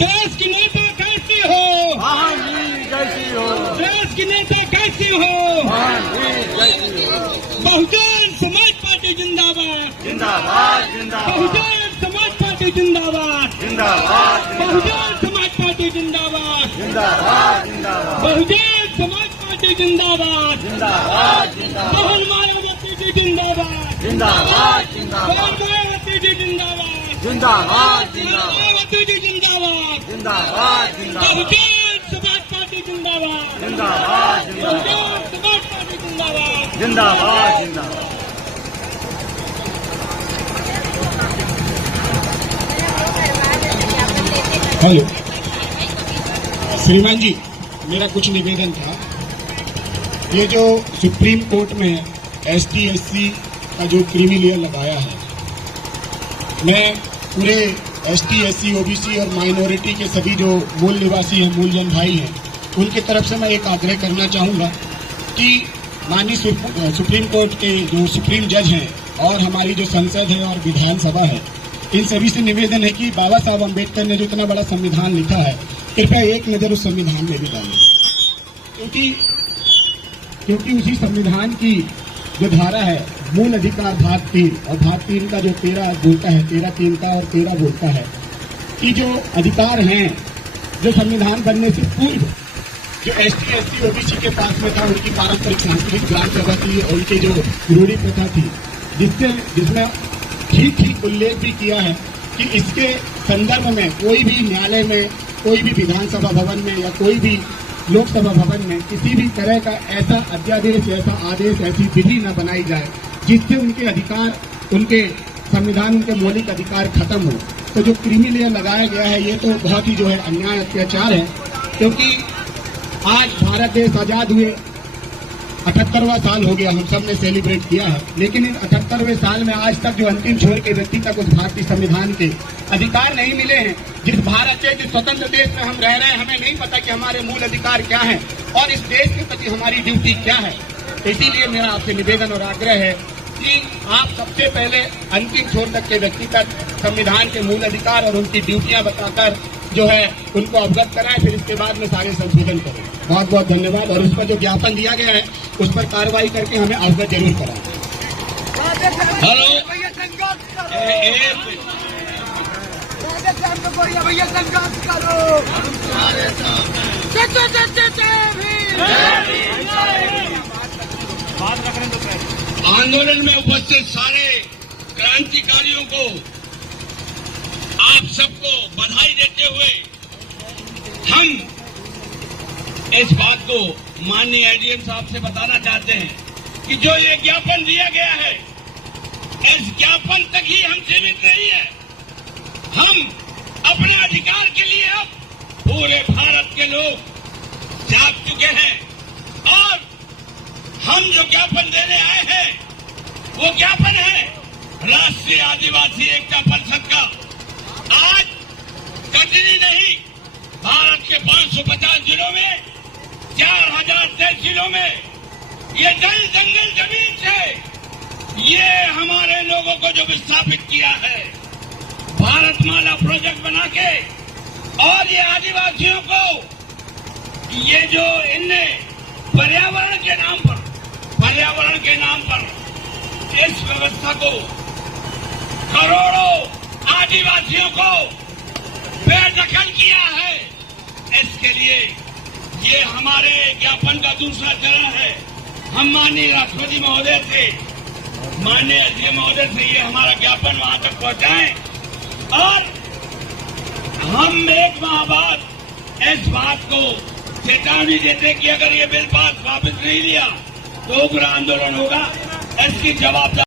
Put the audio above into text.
देश की नेता कैसी हो, कैसी हो, देश की नेता कैसी हो, बहुजन समाज पार्टी जिंदाबाद, जिंदाबाद जिंदाबाद, बहुजन समाज पार्टी जिंदाबाद, जिंदाबाद बहुजन समाज पार्टी जिंदाबाद, जिंदाबाद जिंदाबाद, बहुजन समाज पार्टी जिंदाबाद, जिंदाबाद जिंदाबाद, बहुल मायावती जी जिंदाबाद, जिंदाबाद जिंदाबाद, बहुल मायावती जी जिंदाबाद, जिंदाबाद जिंदाबाद, मायावती जी जिंदाबाद, जिंदाबाद जिंदाबाद, बहुजन समाज पार्टी जिंदाबाद, जिंदाबाद जिंदाबाद, बहुजन समाज पार्टी जिंदाबाद। जिंदाबाद जिंदाबाद। हेलो श्रीमान जी, मेरा कुछ निवेदन था। ये जो सुप्रीम कोर्ट में ST/SC का जो क्रीमी लेयर लगाया है, मैं पूरे ST/SC OBC और माइनॉरिटी के सभी जो मूल निवासी हैं, मूलजन भाई हैं, उनकी तरफ से मैं एक आग्रह करना चाहूँगा कि माननीय सुप्रीम कोर्ट के जो सुप्रीम जज हैं और हमारी जो संसद है और विधानसभा है, इन सभी से निवेदन है कि बाबा साहब अम्बेडकर ने जो इतना बड़ा संविधान लिखा है, कृपया एक नज़र उस संविधान में भी डालें, क्योंकि उसी संविधान की जो धारा है, मूल अधिकार भाग 3 और भाग 3 का जो 13 बोलता है, 13(3) का और 13 बोलता है कि जो अधिकार हैं, जो संविधान बनने से पूर्व जो ST/SC OBC के पास में था, उनकी पारंपरिक सांस्कृतिक ग्राम सभा थी और उनकी जो रूढ़ी प्रथा थी, जिसमें ठीक उल्लेख भी किया है कि इसके संदर्भ में कोई भी न्यायालय में, कोई भी विधानसभा भवन में या कोई भी लोकसभा भवन में किसी भी तरह का ऐसा अध्यादेश, ऐसा आदेश, ऐसी विधि न बनाई जाए जिससे उनके अधिकार, उनके संविधान, उनके मौलिक अधिकार खत्म हो। तो जो क्रीमी लेयर लगाया गया है, ये तो बहुत ही जो है अन्याय, अत्याचार है, क्योंकि आज भारत देश आजाद हुए 78वां साल हो गया, हम सब ने सेलिब्रेट किया है, लेकिन इन 78वें साल में आज तक जो अंतिम छोर के व्यक्ति तक उस भारतीय संविधान के अधिकार नहीं मिले हैं। जिस भारत के, जिस स्वतंत्र देश में हम रह रहे हैं, हमें नहीं पता कि हमारे मूल अधिकार क्या हैं और इस देश के प्रति हमारी ड्यूटी क्या है। इसीलिए मेरा आपसे निवेदन और आग्रह है कि आप सबसे पहले अंतिम छोर तक के व्यक्ति तक संविधान के मूल अधिकार और उनकी ड्यूटियां बताकर जो है उनको अवगत कराएं, फिर इसके बाद में सारे संशोधन करें। बहुत बहुत धन्यवाद। और उस पर जो ज्ञापन दिया गया है, उस पर कार्रवाई करके हमें अवगत जरूर कराएं। हेलो, आंदोलन में उपस्थित सारे क्रांतिकारियों को, आप सबको बधाई देते हुए हम इस बात को माननीय ADM साहब से बताना चाहते हैं कि जो ये ज्ञापन दिया गया है, इस ज्ञापन तक ही हम सीमित नहीं है। हम अपने अधिकार के लिए अब पूरे भारत के लोग जाग चुके हैं और हम जो ज्ञापन देने आए हैं, वो ज्ञापन है राष्ट्रीय आदिवासी एकता परिषद का। आज कटनी नहीं, भारत के 550 जिलों में, 4000 तहसीलों में ये जल जंगल जमीन से ये हमारे लोगों को जो विस्थापित किया है, भारतमाला प्रोजेक्ट बना के, और ये आदिवासियों को ये जो इनने पर्यावरण के नाम पर इस व्यवस्था को, करोड़ों आदिवासियों को बेदखल किया है, इसके लिए ये हमारे ज्ञापन का दूसरा चरण है। हम माननीय राष्ट्रपति महोदय से, माननीय SDM महोदय से ये हमारा ज्ञापन वहां तक पहुंचाएं और हम एक माह बाद इस बात को चेतावनी देते कि अगर ये बिल पास वापस नहीं लिया तो उग्र आंदोलन होगा। इसकी जवाबदारी